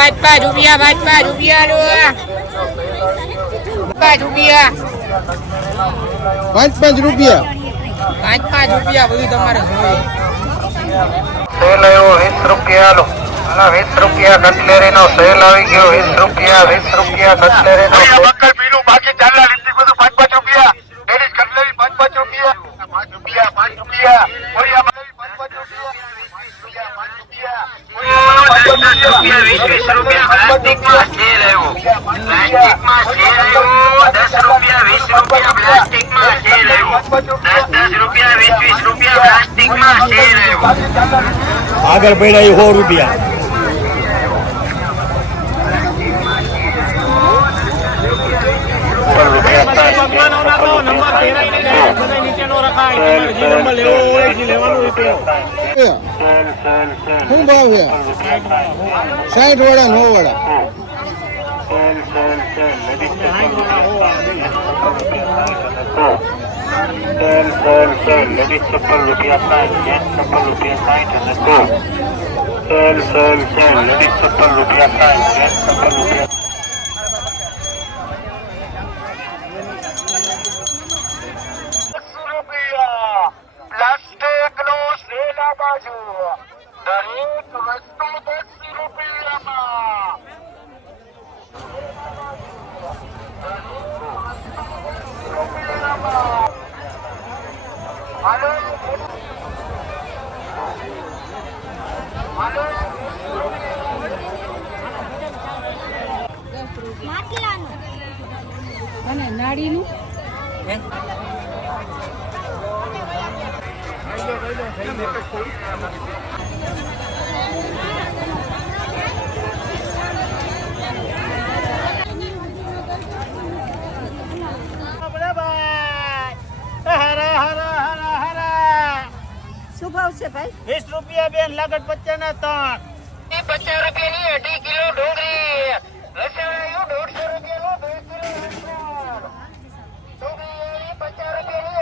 પાંચ રૂપિયા લો 5 રૂપિયા 5 રૂપિયા 5 રૂપિયા બધું તમારે જોઈએ સેલ આવ્યો 20 રૂપિયા લો 20 રૂપિયા કટલેરી નો સેલ આવી ગયો 20 રૂપિયા કટલેરી નો બક્કર પીલું બાકી ચાલના લીધી બધું 5 રૂપિયા લેડીઝ કટલેરી 5 રૂપિયા 5 રૂપિયા ઓરિયા 5 રૂપિયા 20 રૂપિયા પ્લાસ્ટિકમાં સેલ આવ્યો 10 રૂપિયા 20 રૂપિયા પ્લાસ્ટિકમાં સેલ આવ્યો 10 રૂપિયા 20 રૂપિયા પ્લાસ્ટિકમાં સેલ આવ્યો આગળ પડ્યા 100 રૂપિયા શું ભાવ છે 60 વાળા 9 વાળા પ્લાસ્ટિક નો સેલ આ બાજુ દરેક વસ્તુ 10 રૂપિયામાં હાલો અને નાળીનું શું ભાવ છે ભાઈ 20 રૂપિયા બેન લાગત 50 ના 3 50 રૂપિયાની 2.5 કિલો ડુંગળી